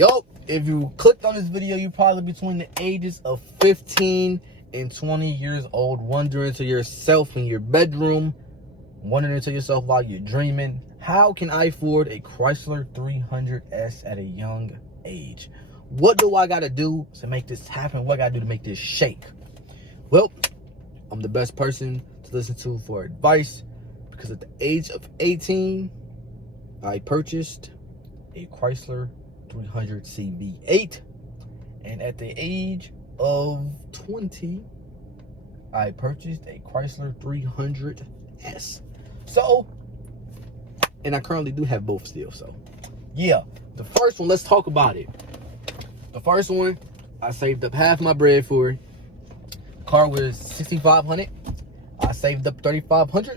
Yo, if you clicked on this video, you're probably between the ages of 15 and 20 years old, wondering to yourself in your bedroom, wondering to yourself while you're dreaming, how can I afford a Chrysler 300s at a young age? What do I got to do to make this happen? What I got to do to make this shake? Well, I'm the best person to listen to for advice because at the age of 18, I purchased a Chrysler 300 CV8, and at the age of 20, I purchased a Chrysler 300s. So, and I currently do have both still. So, yeah, the first one, let's talk about it. The first one, I saved up half my bread for. Car was $6,500. I saved up $3,500,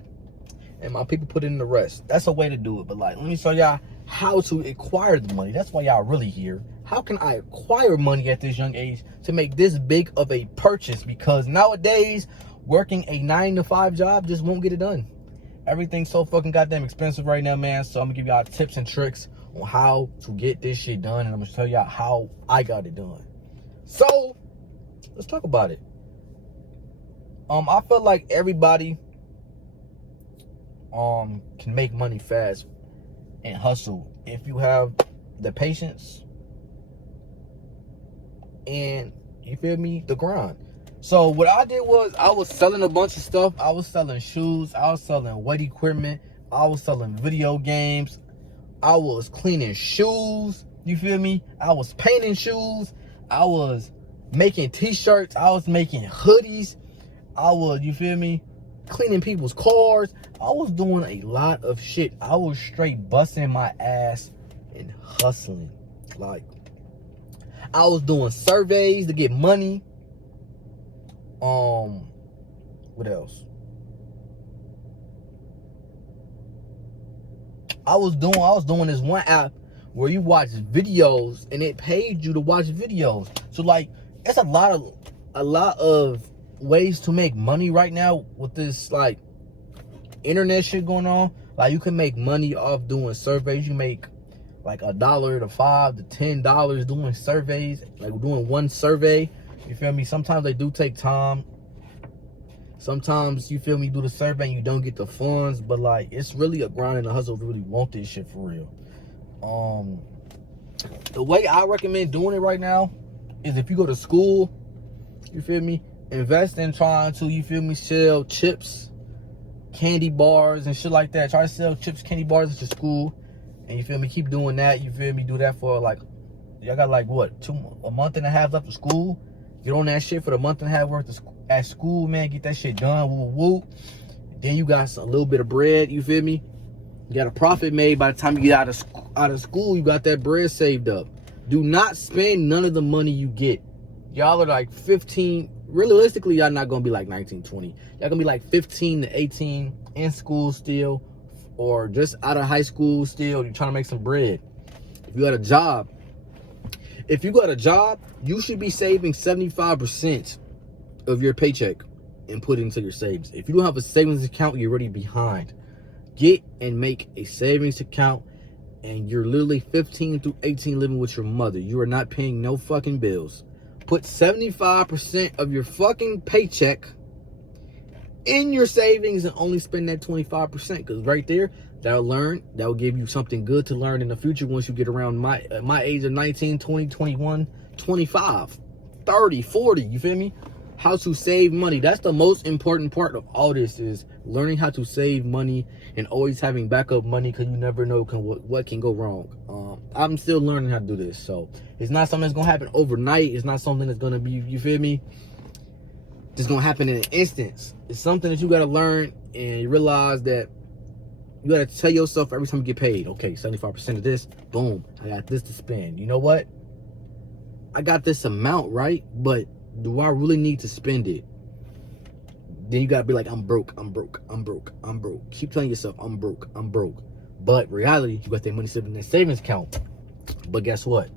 and my people put in the rest. That's a way to do it. But like, let me show y'all how to acquire the money. That's why y'all really here. How can I acquire money at this young age to make this big of a purchase? Because nowadays, working a 9-to-5 job just won't get it done. Everything's so fucking goddamn expensive right now, man. So I'm gonna give y'all tips and tricks on how to get this shit done, and I'm gonna tell y'all how I got it done. So let's talk about it. I feel like everybody can make money fast and hustle if you have the patience and, you feel me, the grind. So what I did was I was selling a bunch of stuff. I was selling shoes, I was selling weight equipment, I was selling video games, I was cleaning shoes, you feel me, I was painting shoes, I was making t-shirts, I was making hoodies, I was, you feel me, cleaning people's cars. I was doing a lot of shit. I was straight busting my ass and hustling. Like, I was doing surveys to get money. What else? I was doing this one app where you watch videos and it paid you to watch videos. So like, it's a lot of ways to make money right now with this like internet shit going on. Like, you can make money off doing surveys. You make like $1 to $5 to $10 doing surveys, like doing one survey, you feel me. Sometimes they do take time. Sometimes, you feel me, do the survey and you don't get the funds, but like, it's really a grind and a hustle if you really want this shit for real. The way I recommend doing it right now is if you go to school, you feel me, invest in trying to, you feel me, sell chips, candy bars, and shit like that. Try to sell chips, candy bars at your school, and you feel me, keep doing that. You feel me, do that for like, y'all got like what, a month and a half left of school. Get on that shit for the month and a half worth of at school, man. Get that shit done. Woo woo. Then you got a little bit of bread. You feel me? You got a profit made by the time you get out of school. You got that bread saved up. Do not spend none of the money you get. Y'all are like 15. Realistically, y'all not gonna be like 19, 20. Y'all gonna be like 15 to 18 in school still, or just out of high school still. You're trying to make some bread. If you got a job, you should be saving 75% of your paycheck and put it into your savings. If you don't have a savings account, you're already behind. Get and make a savings account, and you're literally 15 through 18 living with your mother. You are not paying no fucking bills. Put 75% of your fucking paycheck in your savings and only spend that 25%, because right there, that'll give you something good to learn in the future once you get around my age of 19, 20, 21, 25, 30, 40, you feel me? How to save money. That's the most important part of all this, is learning how to save money and always having backup money, because you never know what can go wrong. I'm still learning how to do this, so it's not something that's gonna happen overnight. It's not something that's gonna be, you feel me, just gonna happen in an instance. It's something that you gotta learn, and you realize that you gotta tell yourself every time you get paid, okay, 75% of this, boom, I got this to spend. You know what? I got this amount, right? But do I really need to spend it? Then you gotta be like, I'm broke, I'm broke, I'm broke, I'm broke. Keep telling yourself, I'm broke, I'm broke. But reality, you got that money sitting in that savings account. But guess what?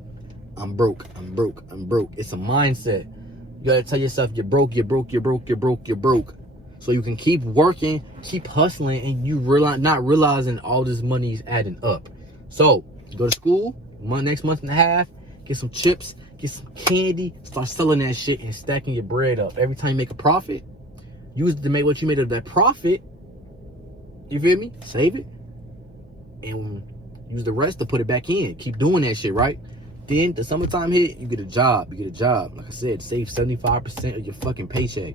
I'm broke, I'm broke, I'm broke. It's a mindset. You gotta tell yourself you're broke, you're broke, you're broke, you're broke, you're broke. So you can keep working, keep hustling, and you not realizing all this money is adding up. So go to school, next month and a half, get some chips, get some candy, start selling that shit and stacking your bread up. Every time you make a profit, use it to make what you made of that profit. You feel me? Save it. And use the rest to put it back in. Keep doing that shit, right? Then the summertime hit, you get a job. You get a job. Like I said, save 75% of your fucking paycheck.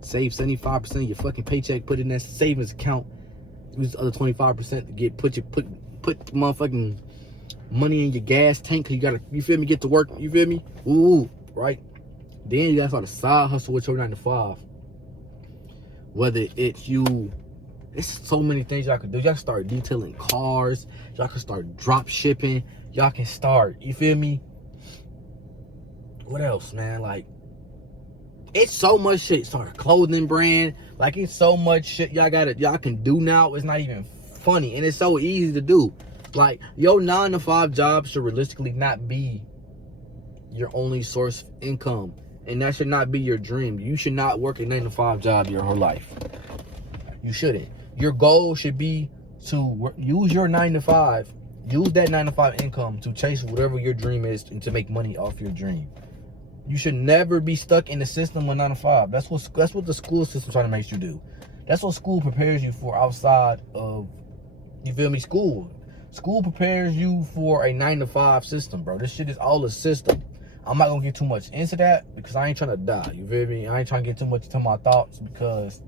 Save 75% of your fucking paycheck. Put it in that savings account. Use the other 25% to get put motherfucking money in your gas tank. Cause you gotta, you feel me, get to work. You feel me? Ooh, right? Then you gotta start a side hustle with your 9 to 5. Whether it's you, there's so many things y'all can do. Y'all can start detailing cars. Y'all can start drop shipping. Y'all can start, you feel me? What else, man? Like, it's so much shit. Start a clothing brand. Like, it's so much shit y'all can do now. It's not even funny. And it's so easy to do. Like, your 9 to 5 job should realistically not be your only source of income. And that should not be your dream. You should not work a 9 to 5 job your whole life. You shouldn't. Your goal should be to use your 9 to 5. Use that 9 to 5 income to chase whatever your dream is and to make money off your dream. You should never be stuck in the system of 9 to 5. That's what the school system trying to make you do. That's what school prepares you for outside of, you feel me, school. School prepares you for a 9 to 5 system, bro. This shit is all a system. I'm not gonna get too much into that because I ain't trying to die. You feel me? I ain't trying to get too much into my thoughts because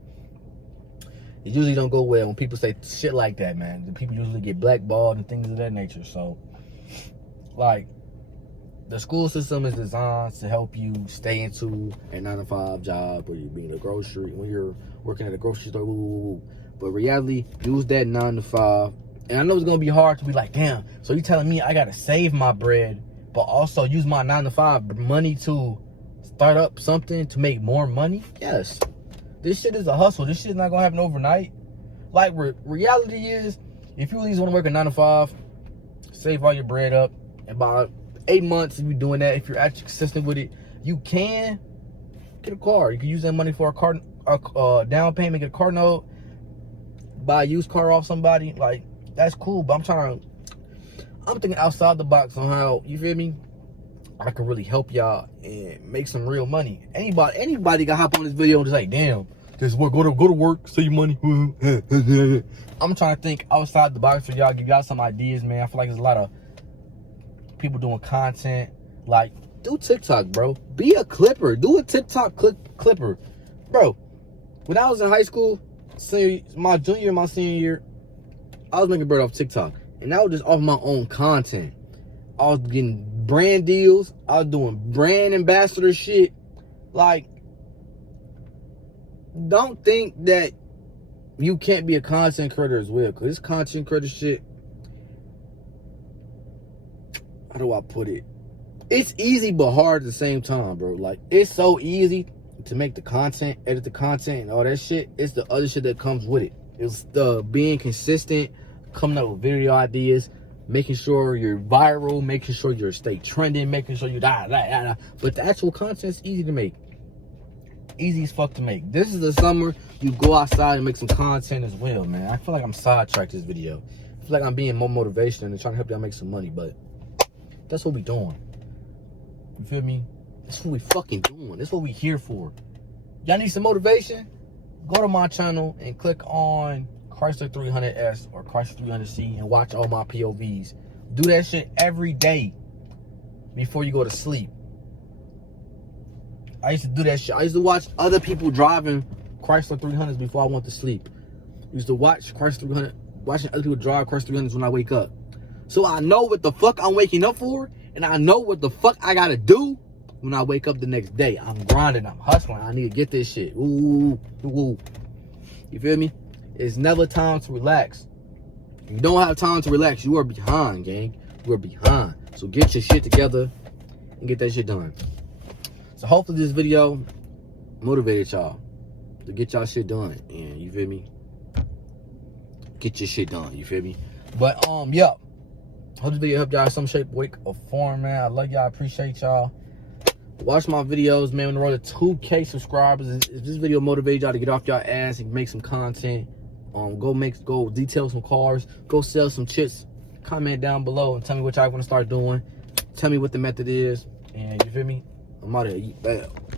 it usually don't go well when people say shit like that, man. The people usually get blackballed and things of that nature. So, like, the school system is designed to help you stay into a 9 to 5 job, or you be in a grocery, when you're working at a grocery store, But reality, use that 9 to 5. And I know it's gonna be hard to be like, damn, so you telling me I gotta save my bread, but also use my 9 to 5 money to start up something to make more money? Yes. This shit is a hustle. This shit's not gonna happen overnight. Like, reality is, if you at least wanna work a 9 to 5, save all your bread up, and by 8 months, if you're doing that, if you're actually consistent with it, you can get a car. You can use that money for a down payment, get a car note, buy a used car off somebody. Like, that's cool, but I'm thinking outside the box on how, you feel me, I can really help y'all and make some real money. Anybody can hop on this video and just like, damn, just work, go to work, save money. I'm trying to think outside the box for y'all, give y'all some ideas, man. I feel like there's a lot of people doing content. Like, do TikTok, bro. Be a clipper. Do a TikTok clipper. Bro, when I was in high school, my junior and my senior year, I was making bread off TikTok. And that was just off my own content. I was getting brand deals. I was doing brand ambassador shit. Like, don't think that you can't be a content creator as well. Because this content creator shit, how do I put it? It's easy but hard at the same time, bro. Like, it's so easy to make the content, edit the content, and all that shit. It's the other shit that comes with it. It's the being consistent, coming up with video ideas, making sure you're viral, making sure you're stay trending, making sure you But the actual content's easy to make. Easy as fuck to make. This is the summer. You go outside and make some content as well, man. I feel like I'm sidetracked this video. I feel like I'm being more motivational and trying to help y'all make some money, but that's what we doing. You feel me? That's what we fucking doing. That's what we here for. Y'all need some motivation? Go to my channel and click on Chrysler 300s or Chrysler 300c and watch all my POVs. Do that shit every day before you go to sleep. I used to do that shit. I used to watch other people driving Chrysler 300s before I went to sleep. I used to watch watching other people drive Chrysler 300s when I wake up. So I know what the fuck I'm waking up for, and I know what the fuck I gotta do when I wake up the next day. I'm grinding, I'm hustling. I need to get this shit. Ooh. You feel me? It's never time to relax. If you don't have time to relax, you are behind, gang. You are behind. So get your shit together and get that shit done. So hopefully this video motivated y'all to get y'all shit done. And you feel me? Get your shit done. You feel me? But yeah. Hope this video helped y'all in some shape, way, or form, man. I love y'all. I appreciate y'all. Watch my videos, man. On the road to 2K subscribers. If this video motivated y'all to get off y'all ass and make some content, go detail some cars, go sell some chips. Comment down below and tell me what y'all want to start doing. Tell me what the method is. And you feel me? I'm out of here. Bam.